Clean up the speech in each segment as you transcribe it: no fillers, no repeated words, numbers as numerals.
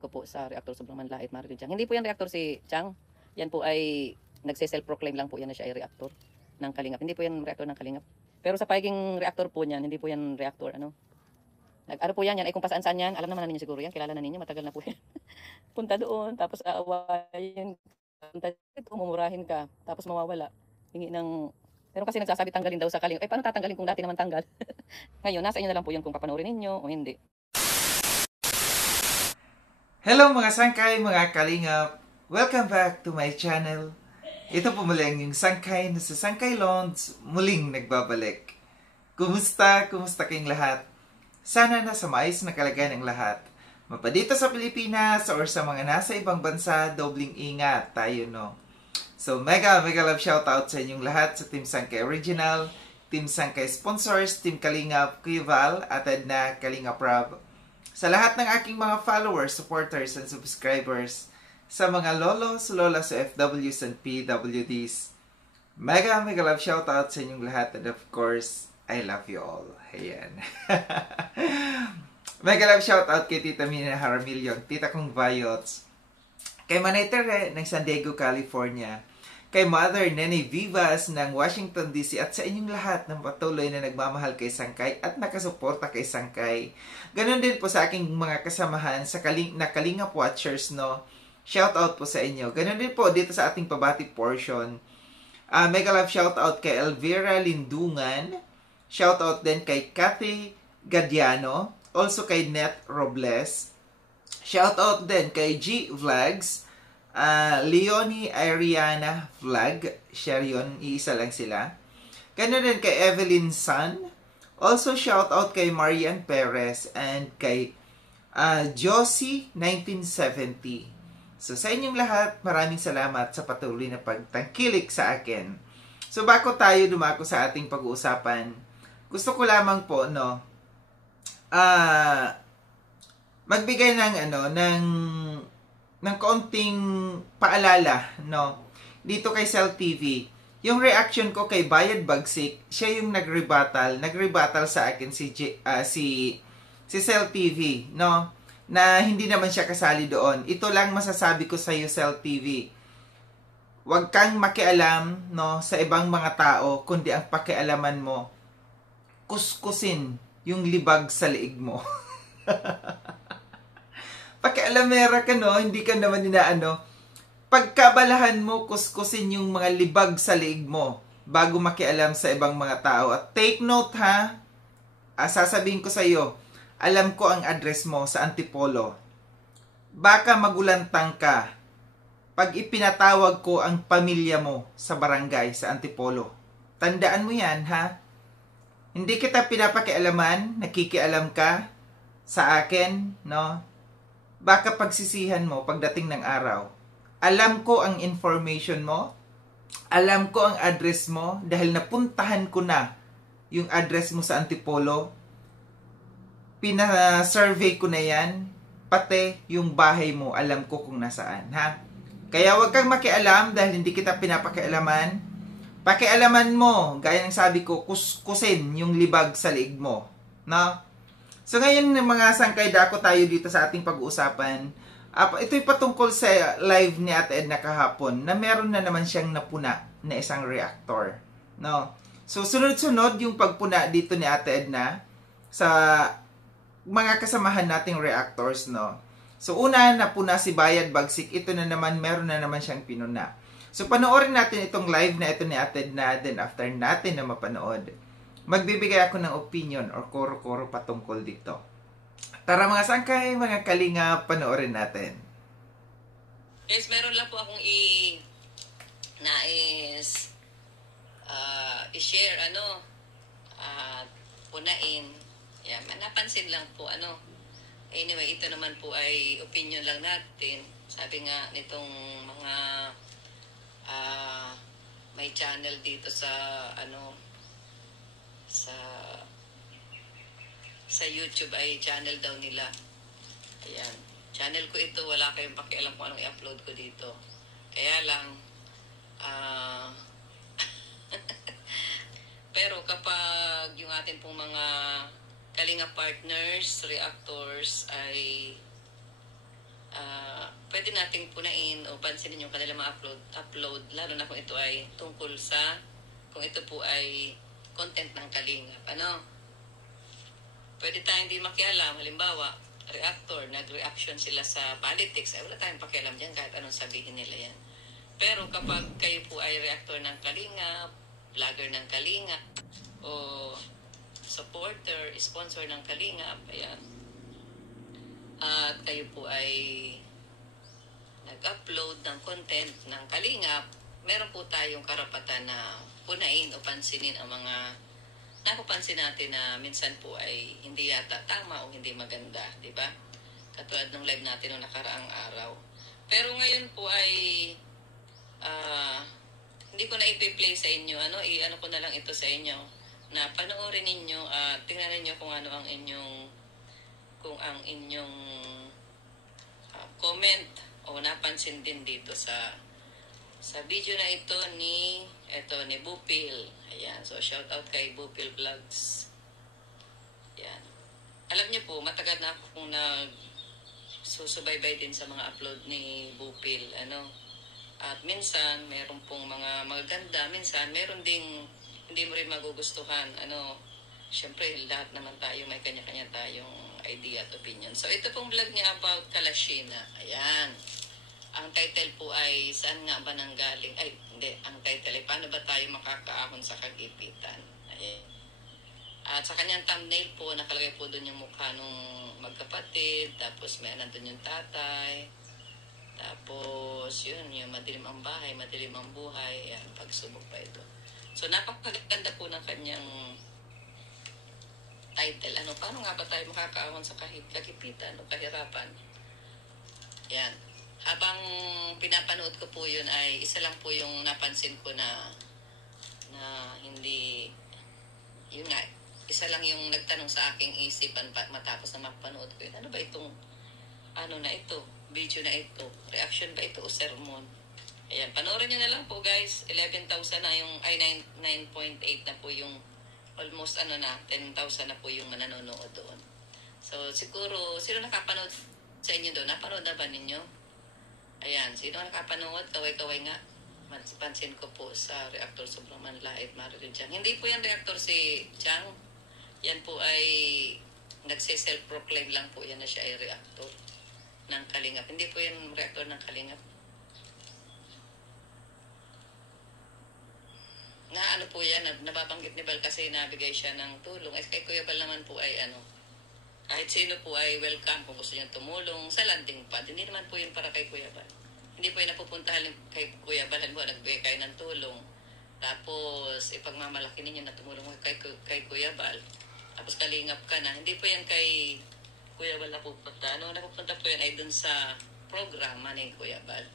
ko po sa reactor sobrang manlait, Martin Chang. Hindi po yan reactor si Chang. Yan po ay nagse-self-proclaim lang po yan na siya ay reactor ng Kalingap. Hindi po yan reactor ng Kalingap. Pero sa pagiging reactor po niyan, hindi po yan reactor ano. Ano po yan ay kung pasaan-saan yan, alam naman na ninyo siguro yan, kilala na ninyo, matagal na po yan. Punta doon, tapos aawayin, punta dito, mumurahin ka, tapos mawawala. Hingi ng, pero kasi nagsasabi tanggalin daw sa Kalingap. Paano tatanggalin kung dati naman tanggal? Ngayon, nasa inyo na lang po yun kung papanoorin ninyo o hindi. Hello mga sangkay, mga kalingap! Welcome back to my channel. Ito po muli ang yung sangkay na sa Sangkay Londs muling nagbabalik. Kumusta? Kumusta kayong lahat? Sana nasa maayos na kalagayan ang lahat. Mapadito sa Pilipinas or sa mga nasa ibang bansa, dobling ingat tayo, no? So mega love shoutout sa inyong lahat sa Team Sangkay Original, Team Sangkay Sponsors, Team Kalingap, Kuya Val, at Edna, Kalingap Rob. Sa lahat ng aking mga followers, supporters, and subscribers, sa mga lolos, lolas, OFWs, and PWDs, mega love shoutout sa inyong lahat, and of course, I love you all. Ayan. Mega love shoutout kay Tita Mina Jaramillo, Tita Kong Vayots, kay Manay Tere ng San Diego, California, kay Mother Nene Vivas ng Washington DC, at sa inyong lahat ng patuloy na nagmamahal kay Sangkay at nakasuporta kay Sangkay. Ganon din po sa aking mga kasamahan sa Kalingap Watchers, no? Shout out po sa inyo. Ganon din po dito sa ating pabati portion. Mega love shout out kay Elvira Lindungan. Shout out din kay Kathy Gadiano. Also kay Net Robles. Shout out din kay G Vlogs. Leonie Ariana Vlog. Share yun. Iisa lang sila. Ganon din kay Evelyn San. Also, shout out kay Marian Perez and kay Josie 1970. So, sa inyong lahat, maraming salamat sa patuloy na pagtangkilik sa akin. So, bago tayo dumako sa ating pag-uusapan, gusto ko lamang po, no, magbigay ng kaunting paalala, no, dito kay Cell TV. Yung reaction ko kay Bayad Bagsik, siya yung nagrebattle sa akin si Cell TV, no? Na hindi naman siya kasali doon. Ito lang masasabi ko sa iyo, Cell TV. Huwag kang makialam, no, sa ibang mga tao, kundi ang pakialaman mo, kuskusin yung libag sa liig mo. Pakialamera ka, no? Hindi ka naman inaano. Pagkabalahan mo, kuskusin yung mga libag sa liig mo bago makialam sa ibang mga tao. At take note, ha? Sasabihin ko sa iyo, alam ko ang address mo sa Antipolo. Baka magulantang ka pag ipinatawag ko ang pamilya mo sa barangay sa Antipolo. Tandaan mo yan, ha? Hindi kita pinapakialaman, nakikialam ka sa akin, no? Baka pagsisihan mo pagdating ng araw. Alam ko ang information mo. Alam ko ang address mo dahil napuntahan ko na yung address mo sa Antipolo. Pina-survey ko na yan. Pati yung bahay mo, alam ko kung nasaan, ha? Kaya wag kang makialam dahil hindi kita pinapakialaman. Pakialaman mo, gaya ng sabi ko, kuskusin yung libag sa liig mo. No? So ngayon mga sangkay, dako tayo dito sa ating pag-uusapan. Ito'y patungkol sa live ni Ate Edna kahapon na meron na naman siyang napuna na isang reactor. No? So, sunod-sunod yung pagpuna dito ni Ate Edna sa mga kasamahan nating reactors. No? So, una, napuna si Bayad Bagsik. Ito na naman, meron na naman siyang pinuna. So, panoorin natin itong live na ito ni Ate Edna. Then, after natin na mapanood, magbibigay ako ng opinion or koro-koro patungkol dito. Tara mga sangkay, mga kalinga, panoorin natin. Yes, meron lang po akong nais i-share, punain. Yeah, napansin lang po, Anyway, ito naman po ay opinion lang natin. Sabi nga nitong mga may channel dito sa, sa YouTube ay channel daw nila. Ayan. Channel ko ito, wala kayong pakialam kung anong i-upload ko dito. Kaya lang, pero kapag yung atin pong mga Kalinga partners, reactors ay pwede nating punain o pansinin yung kanila upload, lalo na kung ito ay tungkol sa, kung ito po ay content ng Kalingap. Ano? Pwede tayong hindi makialam. Halimbawa, reactor, nag-reaction sila sa politics, ay wala tayong pakialam dyan kahit anong sabihin nila yan. Pero kapag kayo po ay reactor ng Kalingap, vlogger ng Kalingap, o supporter, sponsor ng Kalingap, ayan, at kayo po ay nag-upload ng content ng Kalingap, meron po tayong karapatan na punain o pansinin ang mga napapansin natin na minsan po ay hindi yata tama o hindi maganda, di ba? Katulad ng live natin noong nakaraang araw. Pero ngayon po ay hindi ko na i-play sa inyo. I-ano ko na lang ito sa inyo na panoorin ninyo at tingnan niyo kung ano ang inyong comment o napansin din dito sa video na ito ni Bupil. Ayan, so shout out kay Bupil Vlogs. Ayan. Alam niyo po, matagal na akong nagsusubaybay din sa mga upload ni Bupil. At minsan, meron pong mga magaganda. Minsan, meron ding hindi mo rin magugustuhan. Siyempre, lahat naman tayo, may kanya-kanya tayong idea at opinion. So, ito pong vlog niya about Kalashina. Ayan. Ang title po ay, saan nga ba nanggaling? Ay, hindi. Ang title ay, paano ba tayo makakaahon sa kagipitan? Ayan. At sa kanyang thumbnail po, nakalagay po doon yung mukha nung magkapatid. Tapos, may nandun yung tatay. Tapos, yun, yung madilim ang bahay, madilim ang buhay. Ayan, pagsubok pa ito. So, napakaganda po ng kanyang title. Paano nga ba tayo makakaahon sa kagipitan o kahirapan? Yan. Habang pinapanood ko po yun ay isa lang po yung napansin ko na hindi, yun nga, isa lang yung nagtanong sa aking isipan matapos na mapanood ko yun. Ano ba itong, video na ito? Reaction ba ito o sermon? Ayan, panoorin nyo na lang po guys. 11,000 na yung, 9.8 na po yung, almost 10,000 na po yung mananonood doon. So, siguro, sino nakapanood sa inyo doon? Napanood na ba ninyo? Ayan, sino nakapanood? Kaway-kaway nga. Pansin ko po sa reactor sobrang manlait, Marilyn Chang. Hindi po yan reactor si Chang. Yan po ay nagse-self-proclaim lang po yan na siya ay reactor ng Kalingap. Hindi po yan reactor ng Kalingap. Na po yan, nababanggit ni Bal kasi nabigay siya ng tulong. Kay Kuya Bal naman po ay kahit sino po ay welcome kung gusto niya tumulong sa landing pad. Hindi naman po yun para kay Kuya Bal. Hindi po yun napupuntahan kay Kuya Bal. Halimbawa, nagbigay kayo ng tulong. Tapos, ipagmamalaki ninyo na tumulong kay Kuya Bal. Tapos, kalingap ka na. Hindi po yan kay Kuya Bal napupunta. Napupunta po yan ay dun sa programa ni Kuya Bal.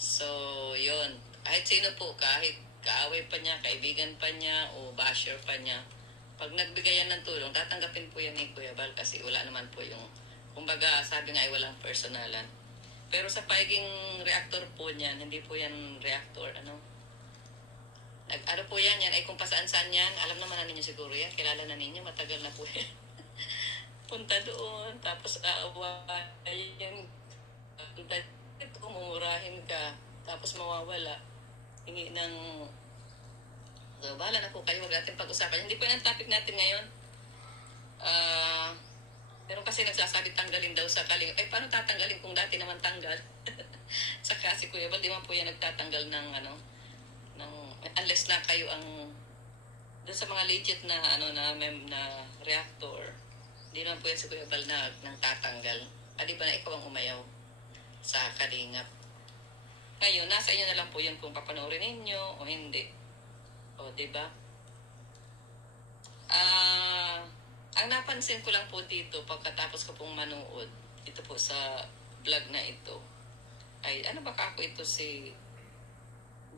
So, yun. Kahit sino po, kahit kaaway pa niya, kaibigan pa niya, o basher pa niya, pag nagbigayan ng tulong, tatanggapin po yan ni Kuya Bal kasi wala naman po yung, kumbaga sabi nga ay walang personalan. Pero sa pagiging reactor po niyan, hindi po yan reactor, po yan ay kung pasaan-saan yan, alam naman na ninyo siguro yan, kilala na ninyo, matagal na po yan. Punta doon, tapos aawayin, punta dito, mumurahin ka, tapos mawawala, hingi ng so, bahala na po kayo, wag natin pag-usapan. Hindi po yan ang topic natin ngayon. Pero kasi nagsasabi tanggalin daw sa Kalingap. Paano tatanggalin kung dati naman tanggal? Saka si Kuya Bal, di man po yan nagtatanggal ng unless na kayo ang doon sa mga legit na na reactor. Hindi naman po yan si Kuya Bal na nang tatanggal. Di ba na ikaw ang umayaw sa Kalingap? Ngayon, nasa inyo na lang po yan kung papanoorin ninyo o hindi. O, diba? Ang napansin ko lang po dito pagkatapos ko pong manood ito po sa vlog na ito ay ano ba kako ito si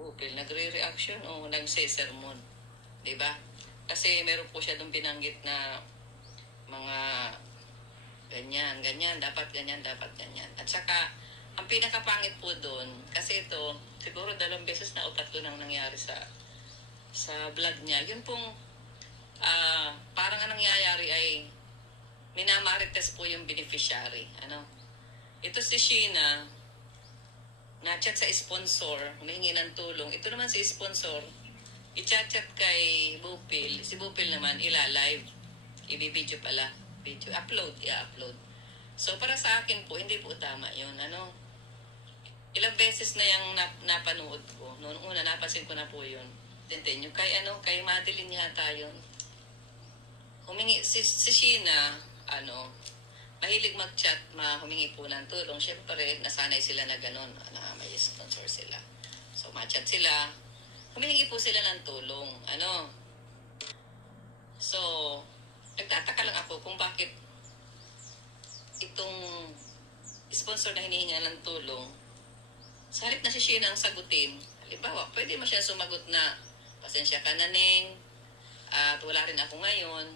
Bupil nagre-reaction o nagse-sermon, diba? Kasi meron po siya doon binanggit na mga ganyan, dapat ganyan. At saka ang pinakapangit po doon kasi ito siguro 2 beses na o 3 nang nangyari sa vlog niya, yun pong parang anong nangyayari ay minamarites po yung beneficiary. Ito si Sheena, na-chat sa sponsor, humingi ng tulong. Ito naman si sponsor, i-chat-chat kay Bupil. Si Bupil naman, ila-live. I-video pala. Video. Upload. I-upload. So, para sa akin po, hindi po tama yun. Ilang beses na yung napanood ko. Noong una, napansin ko na po yun. Then yung kay Madeline yata yun. Humingi, si Sheena, mahilig mag-chat, humingi po ng tulong. Siyempre, nasanay sila na gano'n, na may sponsor sila. So, ma-chat sila. Humingi po sila ng tulong. So, nagtataka lang ako kung bakit itong sponsor na hinihinga ng tulong, sa halip na si Sheena ang sagutin, halimbawa, pwede mo siya sumagot na, pasensya ka na, Neng, at wala rin ako ngayon.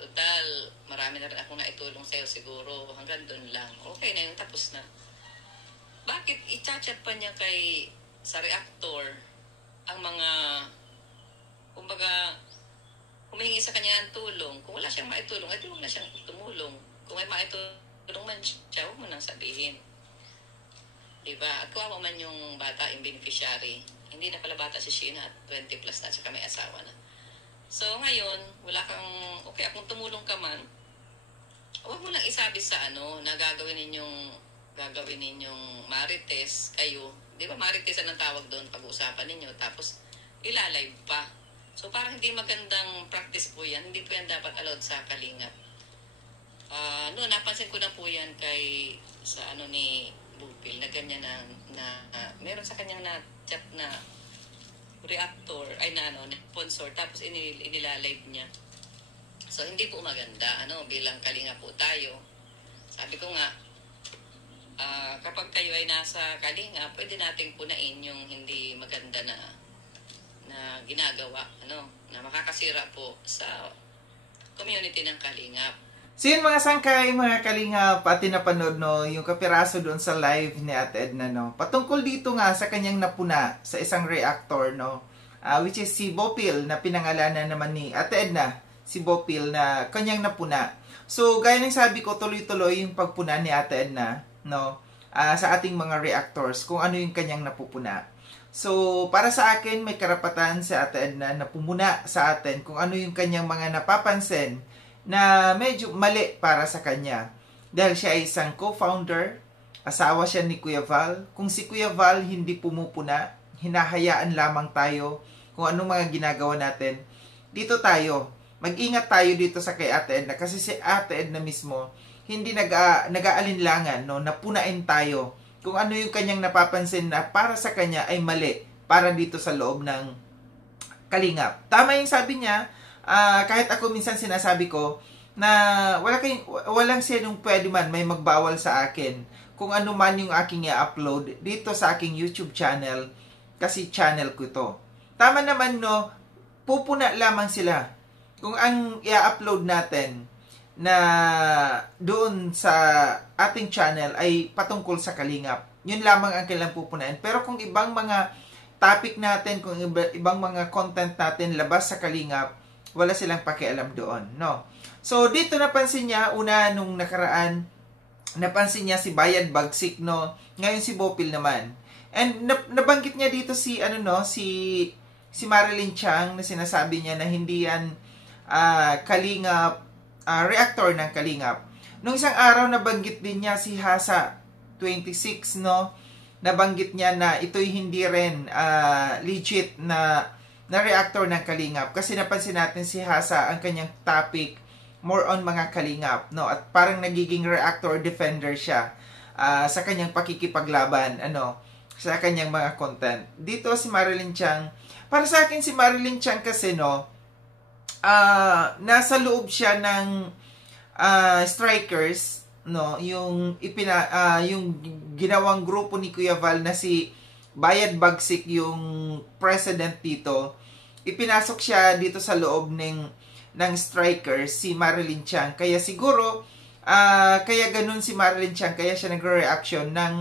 Total, marami na rin akong naitulong sa'yo siguro. Hanggang doon lang. Okay na yun, tapos na. Bakit i-chat pa niya sa reactor ang mga, kumbaga, humingi sa kanya ng tulong? Kung wala siyang maitulong, edi huwag na siyang tumulong. Kung may maitulong man siya, huwag mo nang sabihin. Diba? At kawawa man yung bata, yung beneficiary. Hindi na pala bata si Sheena at 20 plus na, at saka may asawa na. So, ngayon, wala kang, okay, kung tumulong ka man, huwag mo lang isabi sa na gagawin ninyong marites kayo. Di ba marites ang tawag doon, pag-uusapan ninyo, tapos ilalive pa. So, parang hindi magandang practice po yan. Hindi po yan dapat allowed sa Kalingap. Napansin ko na po yan sa ni Bupil, na ganyan na meron sa kanyang na chat na reactor, sponsor, tapos inilalive niya. So, hindi po maganda, bilang Kalinga po tayo. Sabi ko nga, kapag kayo ay nasa Kalinga, pwede nating punain yung hindi maganda na ginagawa, na makakasira po sa community ng Kalingap. So yun mga sangkay, mga Kalingap, pati napanood yung kapiraso doon sa live ni Ate Edna, patungkol dito nga sa kanyang napuna sa isang reactor, which is si Bopil, na pinangalanan naman ni Ate Edna, si Bopil na kanyang napuna. So gaya ng sabi ko, tuloy-tuloy yung pagpuna ni Ate Edna, sa ating mga reactors, kung ano yung kanyang napupuna. So para sa akin, may karapatan si Ate Edna na pumuna sa atin kung ano yung kanyang mga napapansin na medyo mali para sa kanya. Dahil siya ay isang co-founder, asawa siya ni Kuya Val. Kung si Kuya Val hindi pumupuna, hinahayaan lamang tayo kung anong mga ginagawa natin, dito tayo. Mag-ingat tayo dito sa kay Ate Edna, kasi si Ate Edna mismo hindi nag-aalinlangan, na punain tayo kung ano yung kanyang napapansin na para sa kanya ay mali para dito sa loob ng Kalingap. Tama yung sabi niya. Kahit ako minsan sinasabi ko na walang sinong pwede man may magbawal sa akin kung ano man yung aking i-upload dito sa aking YouTube channel, kasi channel ko to. Tama naman, pupuna lamang sila kung ang i-upload natin na doon sa ating channel ay patungkol sa Kalingap. Yun lamang ang kailang pupunain. Pero kung ibang mga topic natin, kung ibang mga content natin labas sa Kalingap, wala silang pakialam doon, So, dito napansin niya, una nung nakaraan, napansin niya si Bayad Bagsik, Ngayon si Bopil naman. And nabanggit niya dito si Marilyn Chang, na sinasabi niya na hindi yan Kalingap, reactor ng Kalingap. Nung isang araw, nabanggit din niya si Hasa 26, Nabanggit niya na ito'y hindi rin legit na reactor ng Kalingap, kasi napansin natin si Hasa, ang kanyang topic more on mga Kalingap, at parang nagiging reactor defender siya sa kanyang pakikipaglaban, sa kanyang mga content. Dito si Marilyn Chang, para sa akin si Marilyn Chang kasi nasa loob siya ng strikers, yung ginawang grupo ni Kuya Val na si Bayad Bagsik, yung president dito. Ipinasok siya dito sa loob ng strikers, si Marilyn Chang. Kaya siguro, kaya ganun si Marilyn Chang, kaya siya nagre-reaction ng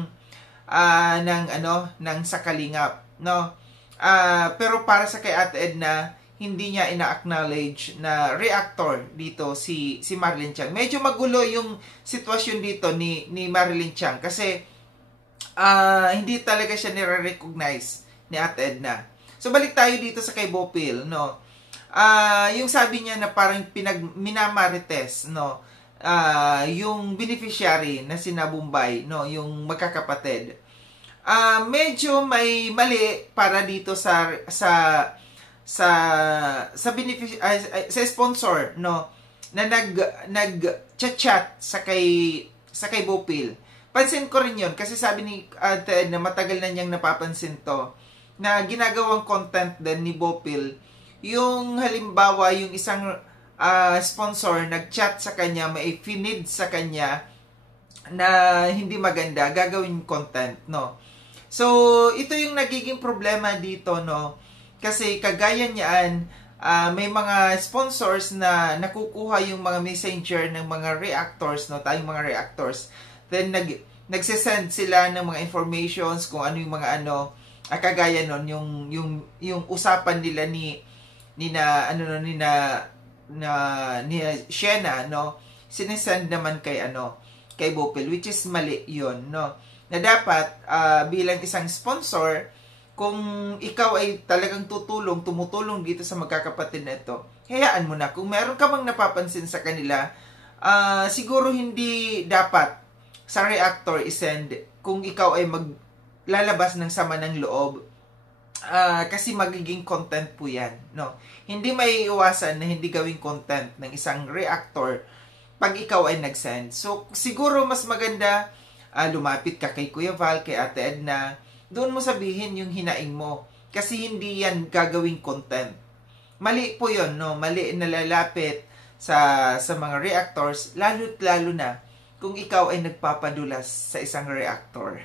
sa Kalingap, pero para sa kay Ate Edna, hindi niya ina-acknowledge na reactor dito si Marilyn Chang. Medyo magulo yung sitwasyon dito ni Marilyn Chang, kasi hindi talaga siya nire-recognize ni Ate Edna. So balik tayo dito sa kay Bopil, no. Yung sabi niya na parang minamarites, no. Yung beneficiary na sina Bombay, no, yung magkakapatid. Medyo may mali para dito sa sponsor, no, na nag-chat sa kay Bopil. Pansin ko rin 'yon kasi sabi ni Ate Edna matagal na niyang napapansin to na ginagawang content din ni Bopil. Yung halimbawa yung isang sponsor nag-chat sa kanya, may finid sa kanya na hindi maganda, gagawin content, no. So, ito yung nagiging problema dito, no. Kasi kagaya niyan, may mga sponsors na nakukuha yung mga messenger ng mga reactors, no, tayong mga reactors. Then nagsesend sila ng mga informations kung ano yung mga kagaya nun yung usapan nila ni Shena, no. Sinesend naman kay Bopil, which is mali 'yon, no. Na dapat bilang isang sponsor, kung ikaw ay talagang tumutulong dito sa magkakapatid na ito, hayaan mo na. Kung meron ka mang napapansin sa kanila, siguro hindi dapat sa reactor isend kung ikaw ay maglalabas ng sama ng loob, kasi magiging content po yan, no. Hindi may iwasan na hindi gawing content ng isang reactor pag ikaw ay nag-send. So siguro mas maganda lumapit ka kay Kuya Val, kay Ate Edna, doon mo sabihin yung hinaing mo. Kasi hindi yan gagawing content. Mali po yun, no? Mali na lalapit sa mga reactors, lalo na kung ikaw ay nagpapadulas sa isang reactor.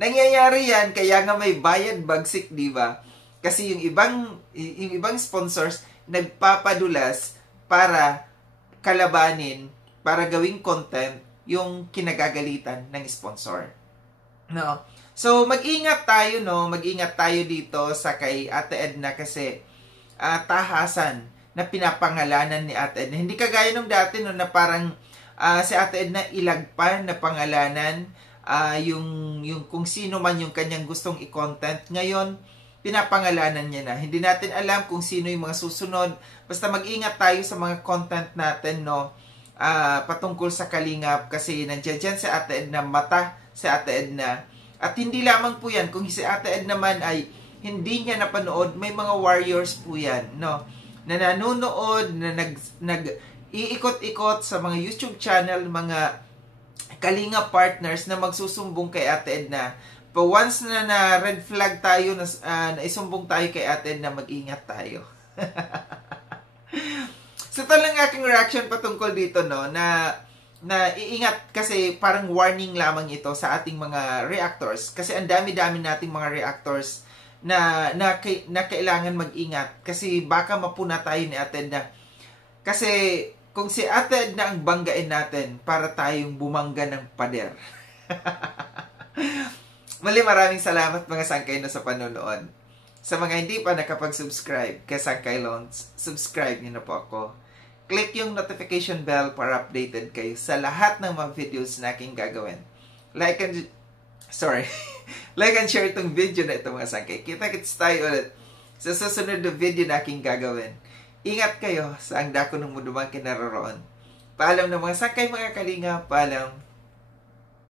Nangyayari yan, kaya nga may bayad bagsik, di ba? Kasi yung ibang sponsors nagpapadulas para kalabanin, para gawing content yung kinagagalitan ng sponsor. No. So mag-ingat tayo, no. Mag-ingat tayo dito sa kay Ate Edna kasi tahasan na pinapangalanan ni Ate Edna. Hindi kagaya nung dati, no, na parang si Ate Edna ilagpan na pangalanan yung kung sino man yung kanyang gustong i-content. Ngayon, pinapangalanan niya na. Hindi natin alam kung sino yung mga susunod. Basta mag-ingat tayo sa mga content natin, no. Patungkol sa Kalingap kasi nandiyan dyan si Ate Edna, mata si Ate Edna. At hindi lamang po yan, kung si Ate Edna man ay hindi niya napanood, may mga warriors po yan, no, na nanonood, na iikot-ikot sa mga YouTube channel, mga Kalingap partners na magsusumbong kay Ate Edna. But once na red flag tayo, na isumbong tayo kay Ate Edna, mag-ingat tayo. So ito lang aking reaction patungkol dito, no, na iingat kasi parang warning lamang ito sa ating mga reactors kasi ang dami-dami nating mga reactors na kailangan mag-ingat kasi baka mapuna tayo ni Ate Edna. Kasi kung si Ate Edna ang banggain natin, para tayong bumangga ng pader. Muli maraming salamat mga sangkay na sa panonood. Sa mga hindi pa nakapag-subscribe kay Sangkay Loans, subscribe niyo na po ako. Click yung notification bell para updated kayo sa lahat ng mga videos na aking gagawin. Like and share itong video na ito mga sangkay. Kita-kits tayo ulit sa susunod na video na aking gagawin. Ingat kayo sa ang dako ng mundo mang kinaroroon. Paalam na mga sangkay, mga kalinga. Paalam.